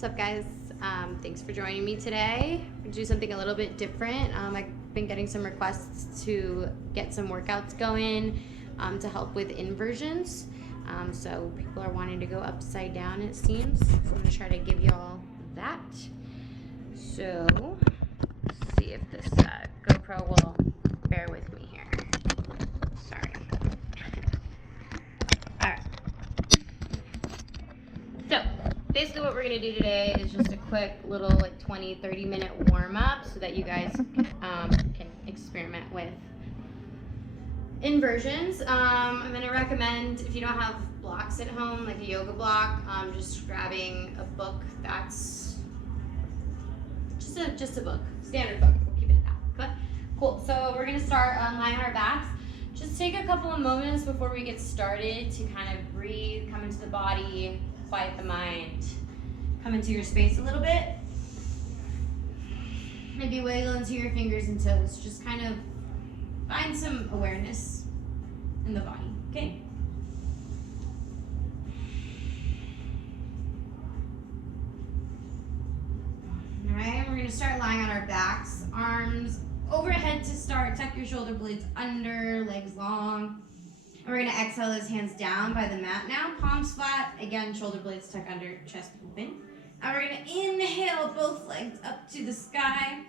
What's up, guys? Thanks for joining me today. We're gonna do something a little bit different. I've been getting some requests to get some workouts going to help with inversions. So people are wanting to go upside down, it seems. So I'm gonna try to give y'all that. So let's see if this GoPro will bear with me here. Sorry. All right. So basically what we're going to do today is just a quick little 20-30 minute warm up so that you guys can experiment with inversions. I'm going to recommend, if you don't have blocks at home, like a yoga block, just grabbing a book that's just a book, standard book. We'll keep it at that. But cool. So we're going to start lying on our backs. Just take a couple of moments before we get started to kind of breathe, come into the body, quiet the mind, come into your space a little bit. Maybe wiggle into your fingers and toes. Just kind of find some awareness in the body, okay? All right, we're gonna start lying on our backs, arms overhead to start. Tuck your shoulder blades under, legs long. And we're gonna exhale those hands down by the mat now. Palms flat, again, shoulder blades tuck under, chest open. And we're gonna inhale both legs up to the sky.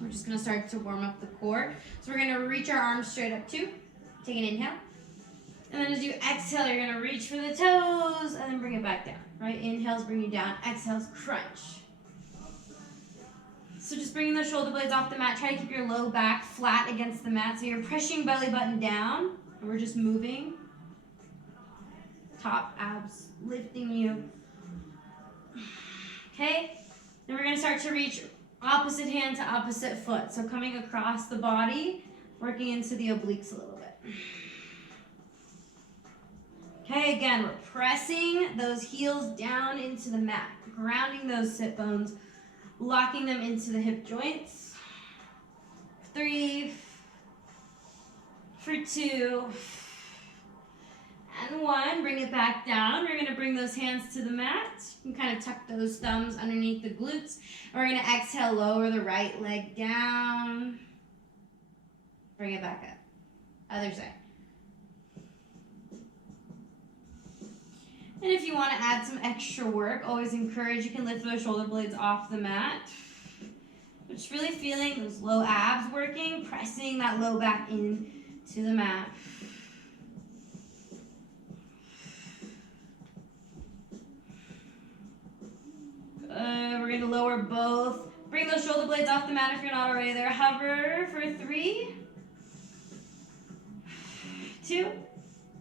We're just gonna start to warm up the core. So we're gonna reach our arms straight up too. Take an inhale. And then as you exhale, you're gonna reach for the toes and then bring it back down, right? Inhales bring you down, exhales crunch. So just bringing those shoulder blades off the mat. Try to keep your low back flat against the mat. So you're pushing belly button down. And we're just moving. Top abs lifting you. Okay. Then we're going to start to reach opposite hand to opposite foot. So coming across the body, working into the obliques a little bit. Okay, again, we're pressing those heels down into the mat. Grounding those sit bones. Locking them into the hip joints. 3, for 2, and 1. Bring it back down. We're gonna bring those hands to the mat. You can kind of tuck those thumbs underneath the glutes. And we're gonna exhale, lower the right leg down. Bring it back up. Other side. And if you want to add some extra work, always encourage, you can lift those shoulder blades off the mat. But just really feeling those low abs working, pressing that low back in to the mat. Good. We're going to lower both. Bring those shoulder blades off the mat if you're not already there. Hover for 3, 2,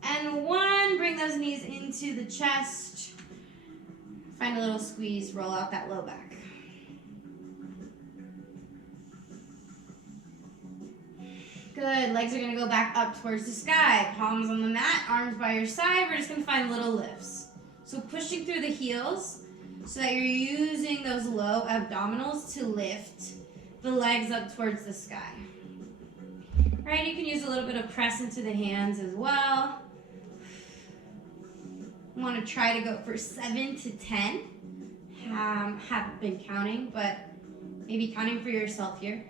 and 1, bring those knees into the chest. Find a little squeeze, roll out that low back. Good, legs are gonna go back up towards the sky. Palms on the mat, arms by your side. We're just gonna find little lifts. So pushing through the heels so that you're using those low abdominals to lift the legs up towards the sky. All right, you can use a little bit of press into the hands as well. I want to try to go for 7 to 10. Haven't been counting, but maybe counting for yourself here.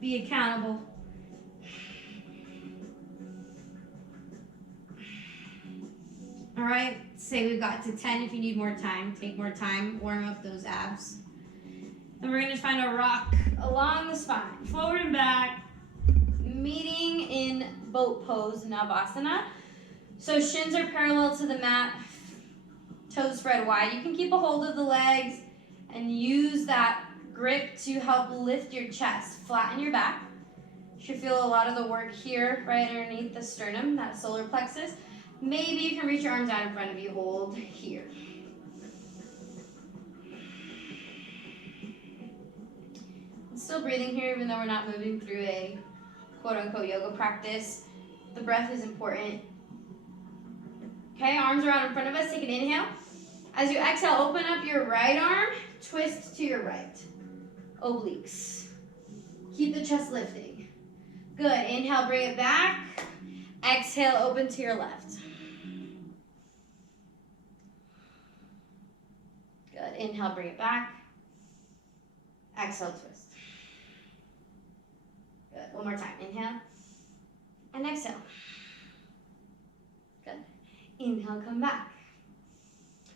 Be accountable. All right, say we've got to 10. If you need more time, take more time, warm up those abs. And we're going to find a rock along the spine, forward and back, meeting in boat pose, Navasana. So shins are parallel to the mat, toes spread wide. You can keep a hold of the legs and use that grip to help lift your chest, flatten your back. You should feel a lot of the work here, right underneath the sternum, that solar plexus. Maybe you can reach your arms out in front of you, hold here. Still breathing here, even though we're not moving through a quote-unquote yoga practice. The breath is important. Okay, arms are out in front of us. Take an inhale. As you exhale, open up your right arm, twist to your right. Obliques. Keep the chest lifting. Good. Inhale, bring it back. Exhale, open to your left. Inhale, bring it back. Exhale, twist. Good. One more time. Inhale and exhale. Good. Inhale, come back.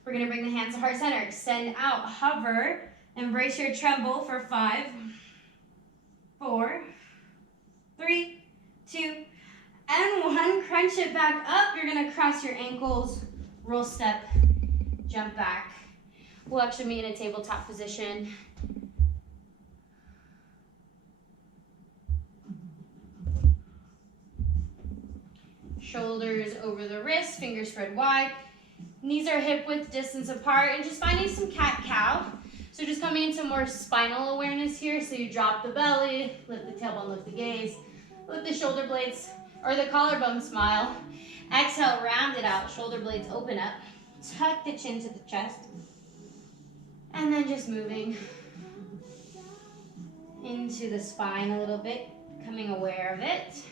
We're going to bring the hands to heart center. Extend out, hover, embrace your tremble for 5, 4, 3, 2, and 1. Crunch it back up. You're going to cross your ankles, roll step, jump back. We'll actually meet in a tabletop position. Shoulders over the wrists, fingers spread wide. Knees are hip width distance apart, and just finding some cat-cow. So just coming into more spinal awareness here. So you drop the belly, lift the tailbone, lift the gaze, lift the shoulder blades, or the collarbone smile. Exhale, round it out, shoulder blades open up. Tuck the chin to the chest. And then just moving into the spine a little bit, becoming aware of it.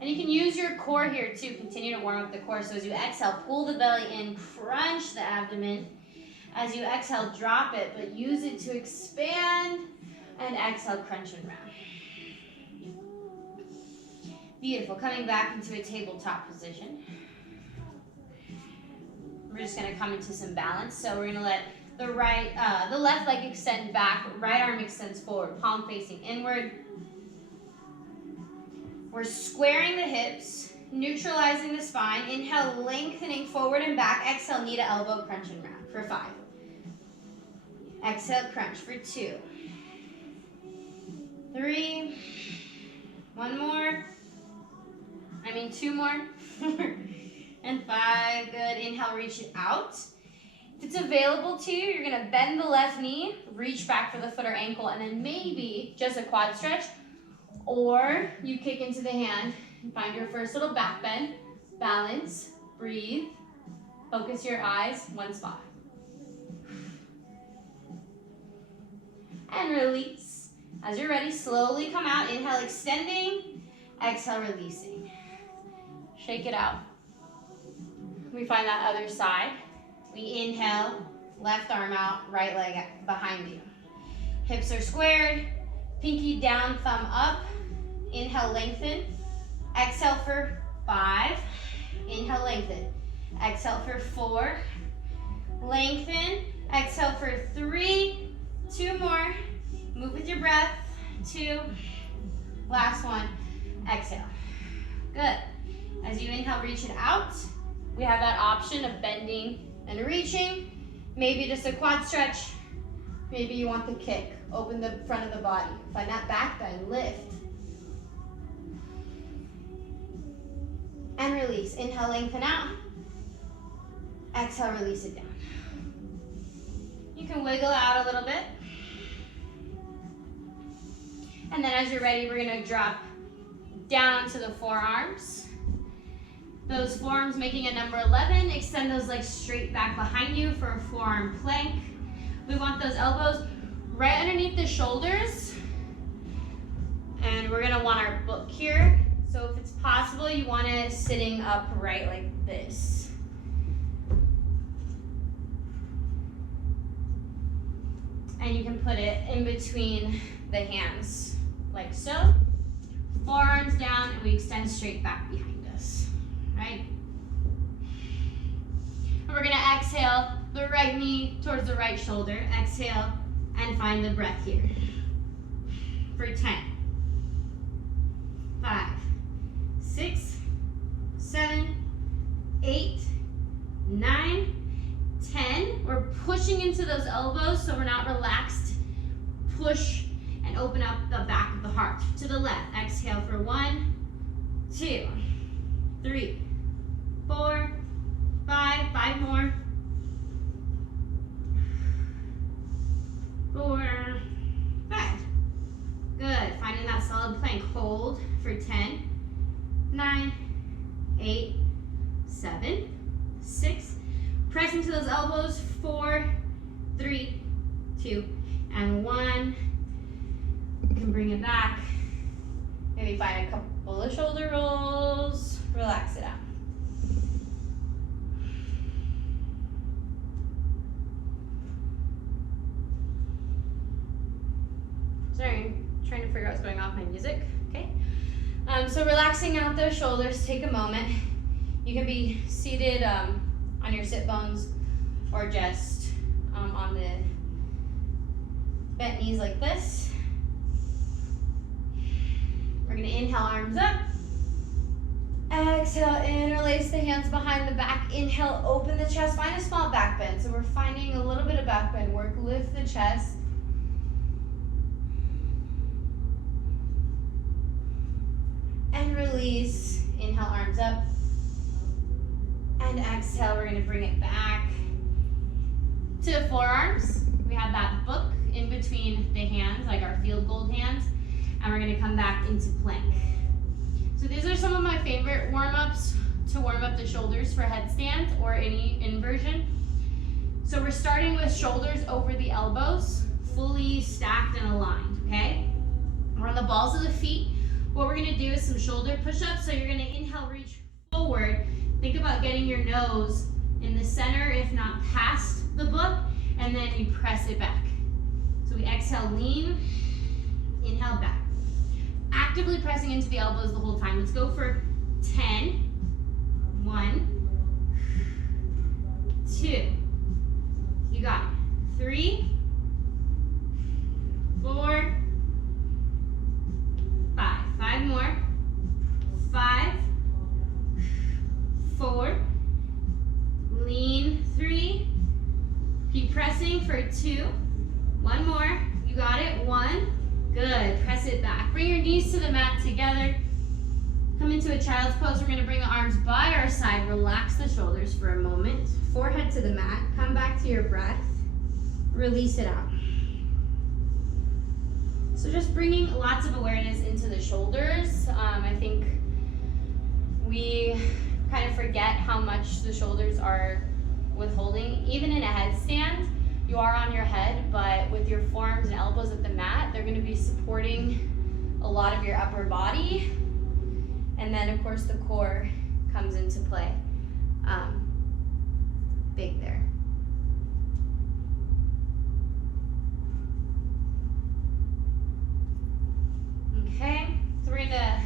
And you can use your core here too. Continue to warm up the core. So as you exhale, pull the belly in, crunch the abdomen. As you exhale, drop it, but use it to expand. And exhale, crunch and round. Beautiful. Coming back into a tabletop position. We're just going to come into some balance. So we're going to let the left leg extend back, right arm extends forward, palm facing inward. We're squaring the hips, neutralizing the spine. Inhale, lengthening forward and back. Exhale, knee to elbow, crunch and round for 5. Exhale, crunch for 2. 3. 1 more. 2 more. And 5. Good. Inhale, reach it out. If it's available to you, you're going to bend the left knee, reach back for the foot or ankle, and then maybe just a quad stretch. Or you kick into the hand and find your first little back bend. Balance, breathe, focus your eyes, one spot. And release. As you're ready, slowly come out. Inhale, extending. Exhale, releasing. Shake it out. We find that other side. We inhale, left arm out, right leg behind you. Hips are squared. Pinky down, thumb up. Inhale, lengthen. Exhale for 5. Inhale, lengthen. Exhale for 4. Lengthen. Exhale for 3. 2 more. Move with your breath. 2. Last one. Exhale. Good. As you inhale, reach it out. We have that option of bending and reaching. Maybe just a quad stretch. Maybe you want the kick. Open the front of the body. Find that back bend. Lift. And release. Inhale, lengthen out. Exhale, release it down. You can wiggle out a little bit. And then as you're ready, we're going to drop down onto the forearms. Those forearms making a number 11. Extend those legs straight back behind you for a forearm plank. We want those elbows right underneath the shoulders. And we're going to want our book here. So if it's possible, you want it sitting upright like this. And you can put it in between the hands, like so. Forearms down, and we extend straight back behind us, right? And we're gonna exhale the right knee towards the right shoulder. Exhale and find the breath here. For 10, 5, 6, 7, 8, 9, 10. We're pushing into those elbows so we're not relaxed. Push and open up the back of the heart. To the left. Exhale for 1, 2, 3, 4, 5. 5 more. 4, 5. Good. Finding that solid plank. Hold for 10, 9, 8, 7, 6. Press into those elbows. 4, 3, 2, and 1. You can bring it back. Maybe find a couple of shoulder rolls. Relax it out. going off my music, okay? So relaxing out those shoulders, take a moment. You can be seated on your sit bones or just on the bent knees like this. We're gonna inhale, arms up. Exhale, interlace the hands behind the back. Inhale, open the chest, find a small back bend. So we're finding a little bit of back bend work, lift the chest. And release, inhale, arms up. And exhale, we're gonna bring it back to forearms. We have that book in between the hands, like our field goal hands. And we're gonna come back into plank. So these are some of my favorite warm-ups to warm up the shoulders for headstand or any inversion. So we're starting with shoulders over the elbows, fully stacked and aligned, okay? We're on the balls of the feet. What we're gonna do is some shoulder push-ups. So you're gonna inhale, reach forward. Think about getting your nose in the center, if not past the book, and then you press it back. So we exhale, lean, inhale, back. Actively pressing into the elbows the whole time. Let's go for 10. 1, 2. You got it. 3, 4, 5. 5 more. 5, 4. Lean. 3. Keep pressing for 2. 1 more. You got it. 1. Good. Press it back. Bring your knees to the mat together. Come into a child's pose. We're going to bring the arms by our side. Relax the shoulders for a moment. Forehead to the mat. Come back to your breath. Release it out. So just bringing lots of awareness into the shoulders. I think we kind of forget how much the shoulders are withholding. Even in a headstand, you are on your head, but with your forearms and elbows at the mat, they're going to be supporting a lot of your upper body. And then, of course, the core comes into play. Big there. Okay, so we're going to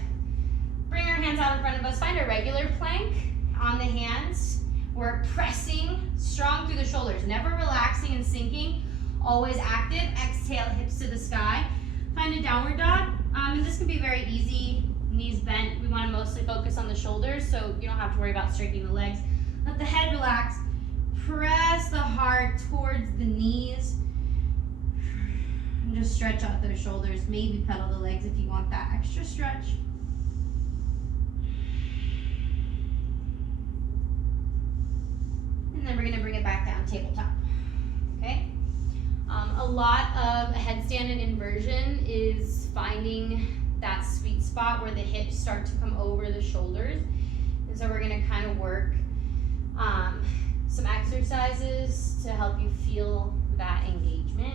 bring our hands out in front of us. Find a regular plank on the hands. We're pressing strong through the shoulders, never relaxing and sinking, always active. Exhale, hips to the sky. Find a downward dog, and this can be very easy, knees bent. We want to mostly focus on the shoulders, so you don't have to worry about straightening the legs. Let the head relax. Press the heart towards the knees. And just stretch out those shoulders. Maybe pedal the legs if you want that extra stretch. And then we're going to bring it back down, tabletop. Okay? A lot of headstand and inversion is finding that sweet spot where the hips start to come over the shoulders. And so we're going to kind of work some exercises to help you feel that engagement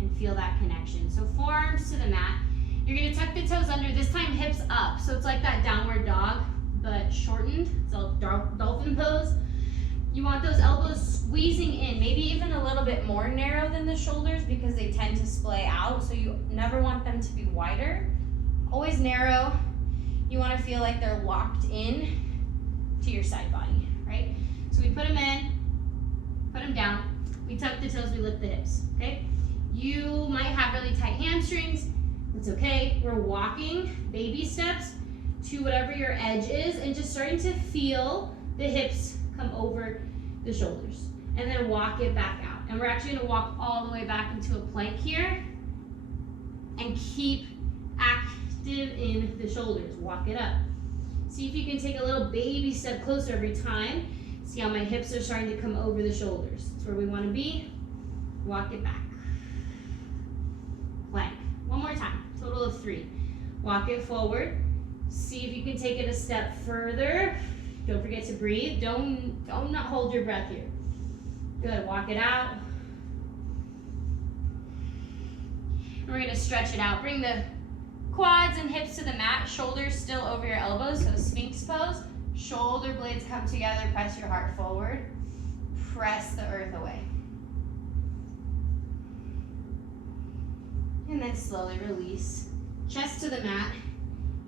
and feel that connection. So forearms to the mat. You're going to tuck the toes under, this time hips up. So it's like that downward dog, but shortened. So dolphin pose. You want those elbows squeezing in, maybe even a little bit more narrow than the shoulders because they tend to splay out. So you never want them to be wider. Always narrow. You want to feel like they're locked in to your side body, right? So we put them in, put them down. We tuck the toes, we lift the hips, okay? You might have really tight hamstrings. It's okay. We're walking baby steps to whatever your edge is and just starting to feel the hips come over the shoulders and then walk it back out. And we're actually going to walk all the way back into a plank here and keep active in the shoulders. Walk it up. See if you can take a little baby step closer every time. See how my hips are starting to come over the shoulders. That's where we want to be. Walk it back. Plank. One more time. Total of 3. Walk it forward. See if you can take it a step further. Don't forget to breathe. Don't not hold your breath here. Good. Walk it out. And we're going to stretch it out. Bring the quads and hips to the mat. Shoulders still over your elbows. So Sphinx pose. Shoulder blades come together. Press your heart forward. Press the earth away. And then slowly release. chest to the mat,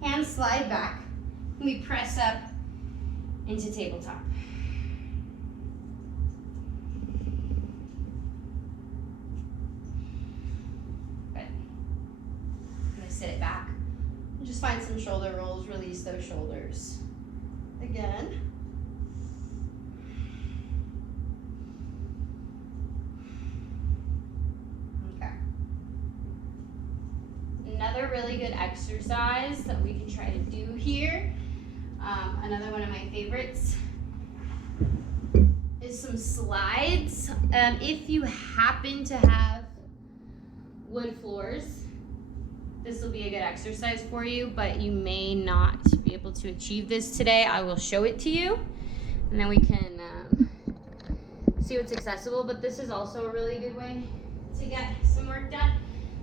hands slide back, and we press up into tabletop. Good. I'm gonna sit it back. And just find some shoulder rolls, release those shoulders. Again. Okay. Another really good exercise that we can try to do here, another one of my favorites, is some slides. If you happen to have wood floors, this will be a good exercise for you, but you may not be able to achieve this today. I will show it to you, and then we can see what's accessible, but this is also a really good way to get some work done.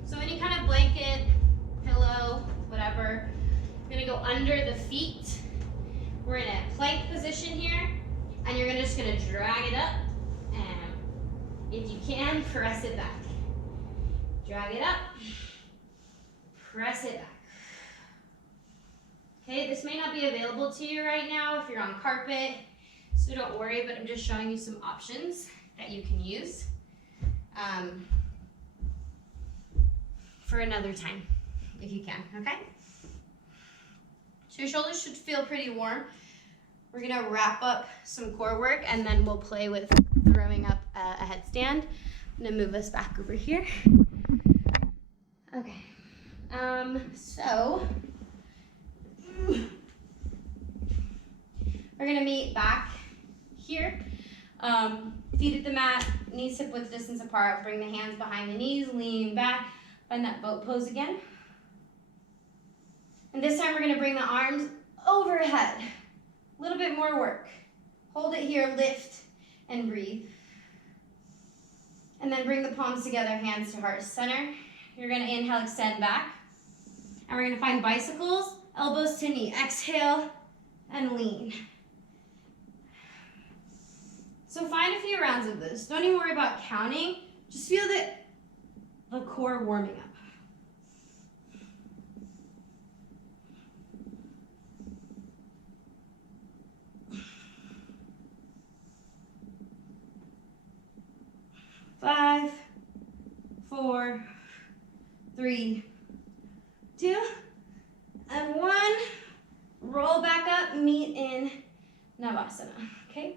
So any kind of blanket, pillow, whatever, you're gonna go under the feet. We're in a plank position here, and you're just gonna drag it up, and if you can, press it back. Drag it up, press it back. Okay, this may not be available to you right now if you're on carpet, so don't worry, but I'm just showing you some options that you can use for another time, if you can, okay? So your shoulders should feel pretty warm. We're gonna wrap up some core work, and then we'll play with throwing up a headstand. I'm gonna move us back over here. Okay, so we're gonna meet back here. Feet at the mat, knees hip width distance apart. Bring the hands behind the knees, lean back, find that boat pose again. And this time we're gonna bring the arms overhead. A little bit more work. Hold it here, lift and breathe. And then bring the palms together, hands to heart center. You're gonna inhale, extend back. And we're gonna find bicycles, elbows to knee. Exhale and lean. So find a few rounds of this. Don't even worry about counting. Just feel the core warming up. Five, 4, 3, 2, and 1. Roll back up, meet in Navasana, okay?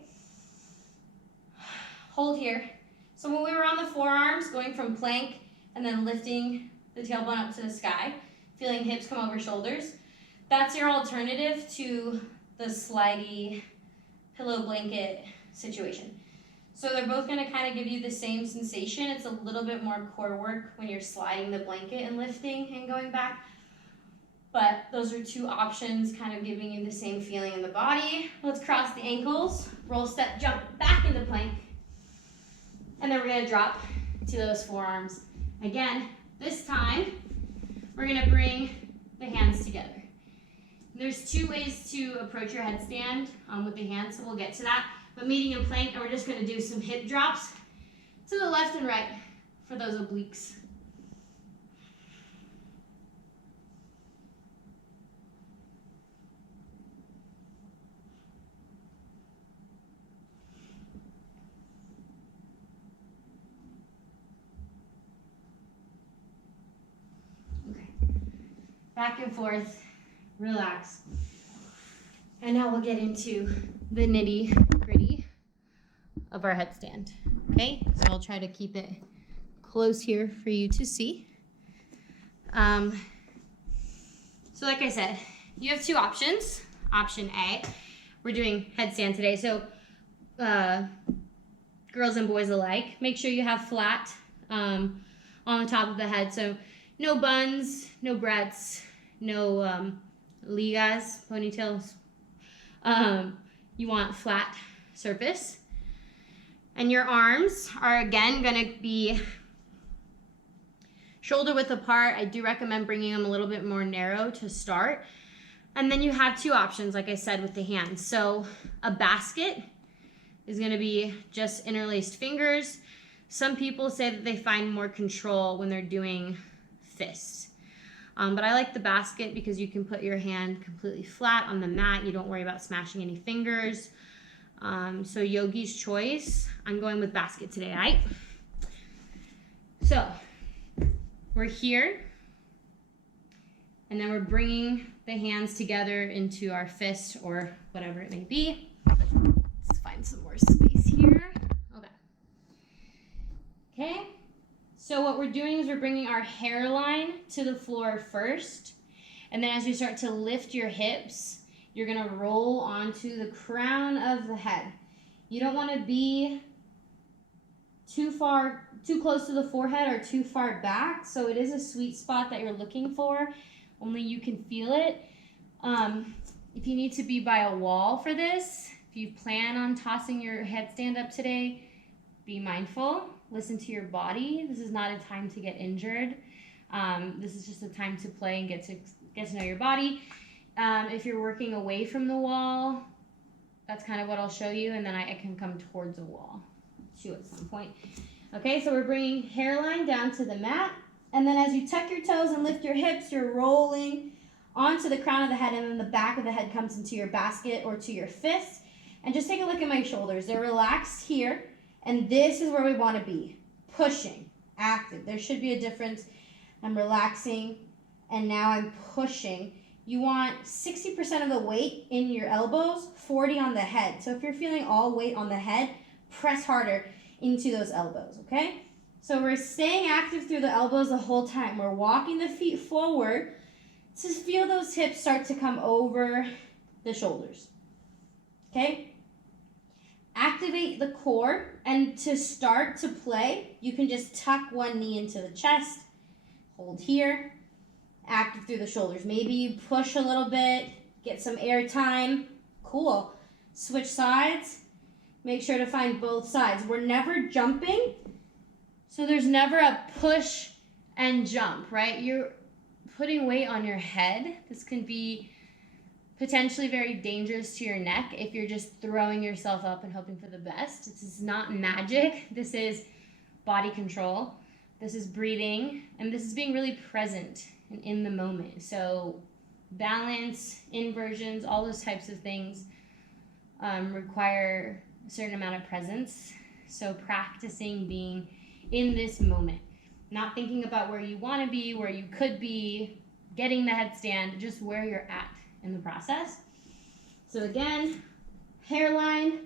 Hold here. So when we were on the forearms, going from plank and then lifting the tailbone up to the sky, feeling hips come over shoulders, that's your alternative to the slidey pillow blanket situation. So they're both gonna kind of give you the same sensation. It's a little bit more core work when you're sliding the blanket and lifting and going back. But those are two options kind of giving you the same feeling in the body. Let's cross the ankles, roll, step, jump back into plank. And then we're gonna drop to those forearms. Again, this time, we're gonna bring the hands together. There's two ways to approach your headstand with the hands, so we'll get to that. But meeting in plank, and we're just gonna do some hip drops to the left and right for those obliques. Okay, back and forth, relax. And now we'll get into the nitty-gritty of our headstand, okay? So I'll try to keep it close here for you to see. So like I said, you have two options. Option A, we're doing headstand today. So girls and boys alike, make sure you have flat on the top of the head. So no buns, no breadths, no ligas, ponytails. You want flat surface. And your arms are again gonna be shoulder width apart. I do recommend bringing them a little bit more narrow to start. And then you have two options, like I said, with the hands. So a basket is gonna be just interlaced fingers. Some people say that they find more control when they're doing fists. But I like the basket because you can put your hand completely flat on the mat. You don't worry about smashing any fingers. So yogi's choice. I'm going with basket today, right? So we're here. And then we're bringing the hands together into our fist or whatever it may be. Let's find some more space here. Okay. So what we're doing is we're bringing our hairline to the floor first. And then as you start to lift your hips, you're going to roll onto the crown of the head. You don't want to be too close to the forehead or too far back. So it is a sweet spot that you're looking for. Only you can feel it. If you need to be by a wall for this, if you plan on tossing your headstand up today, be mindful. Listen to your body. This is not a time to get injured. This is just a time to play and get to know your body. If you're working away from the wall, that's kind of what I'll show you, and then I can come towards a wall too at some point. Okay, so we're bringing hairline down to the mat, and then as you tuck your toes and lift your hips, you're rolling onto the crown of the head, and then the back of the head comes into your basket or to your fist. And just take a look at my shoulders. They're relaxed here. And this is where we want to be, pushing, active. There should be a difference. I'm relaxing, and now I'm pushing. You want 60% of the weight in your elbows, 40 on the head. So if you're feeling all weight on the head, press harder into those elbows, okay? So we're staying active through the elbows the whole time. We're walking the feet forward to feel those hips start to come over the shoulders, okay? Activate the core, and to start to play, you can just tuck one knee into the chest, hold here, active through the shoulders. Maybe you push a little bit, get some air time, cool. Switch sides, make sure to find both sides. We're never jumping, so there's never a push and jump, right? You're putting weight on your head. This can be potentially very dangerous to your neck if you're just throwing yourself up and hoping for the best. This is not magic. This is body control. This is breathing, and this is being really present and in the moment. So balance, inversions, all those types of things require a certain amount of presence. So practicing being in this moment, not thinking about where you want to be, where you could be, getting the headstand, just where you're at in the process. So again, hairline,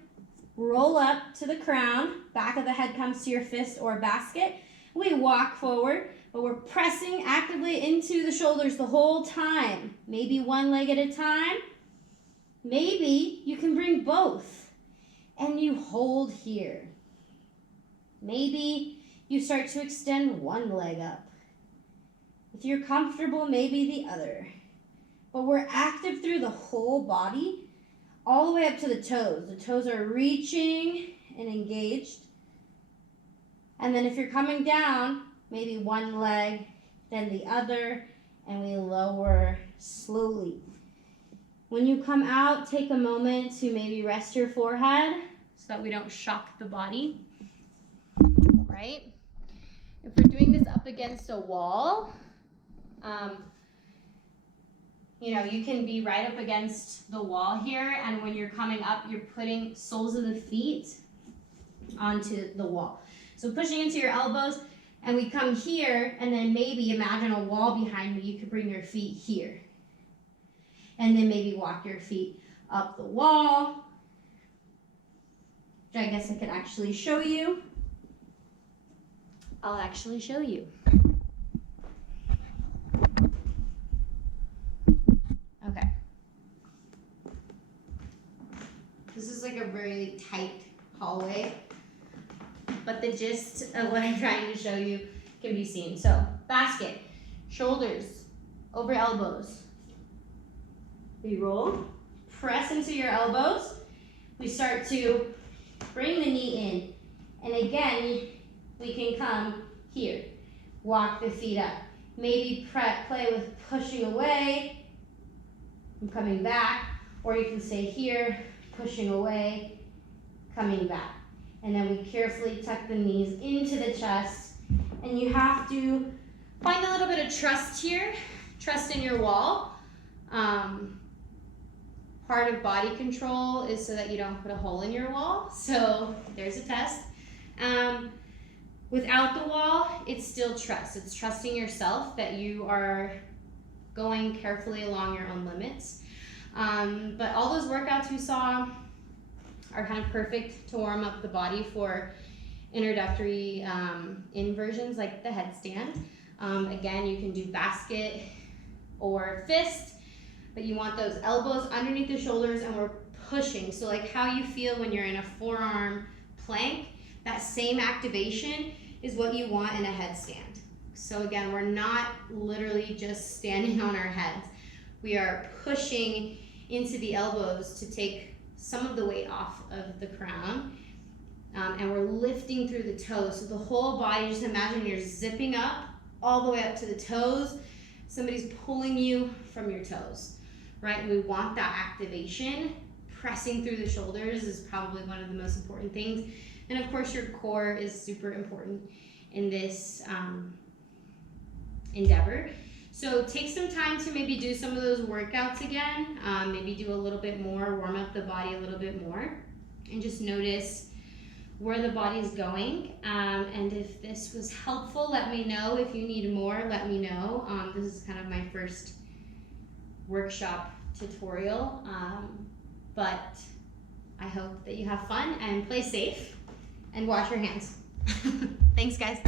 roll up to the crown, back of the head comes to your fist or basket. We walk forward, but we're pressing actively into the shoulders the whole time. Maybe one leg at a time. Maybe you can bring both and you hold here. Maybe you start to extend one leg up. If you're comfortable, maybe the other. But we're active through the whole body, all the way up to the toes. The toes are reaching and engaged. And then if you're coming down, maybe one leg, then the other, and we lower slowly. When you come out, take a moment to maybe rest your forehead so that we don't shock the body, right? If we're doing this up against a wall, you can be right up against the wall here, and when you're coming up, you're putting soles of the feet onto the wall. So pushing into your elbows, and we come here, and then maybe imagine a wall behind me. You could bring your feet here. And then maybe walk your feet up the wall, which I guess I could actually show you. I'll actually show you. Okay. This is like a very tight hallway, but the gist of what I'm trying to show you can be seen. So, basket, shoulders over elbows. We roll, press into your elbows. We start to bring the knee in. And again, we can come here. Walk the feet up. Maybe play with pushing away and coming back. Or you can stay here, pushing away, coming back. And then we carefully tuck the knees into the chest. And you have to find a little bit of trust here. trust in your wall. Part of body control is so that you don't put a hole in your wall. So there's a test. Without the wall, it's still trust. It's trusting yourself that you are going carefully along your own limits. But all those workouts you saw are kind of perfect to warm up the body for introductory inversions like the headstand. Again, you can do basket or fist, but you want those elbows underneath the shoulders and we're pushing. So like how you feel when you're in a forearm plank, that same activation is what you want in a headstand. So again, we're not literally just standing on our heads. We are pushing into the elbows to take some of the weight off of the crown. And we're lifting through the toes. So the whole body, just imagine you're zipping up all the way up to the toes. Somebody's pulling you from your toes, right? We want that activation. Pressing through the shoulders is probably one of the most important things. And of course, your core is super important in this endeavor. So take some time to maybe do some of those workouts again. Maybe do a little bit more, warm up the body a little bit more, and just notice where the body's going. And if this was helpful, let me know. If you need more, let me know. This is kind of my first workshop tutorial, but I hope that you have fun and play safe and wash your hands. Thanks, guys.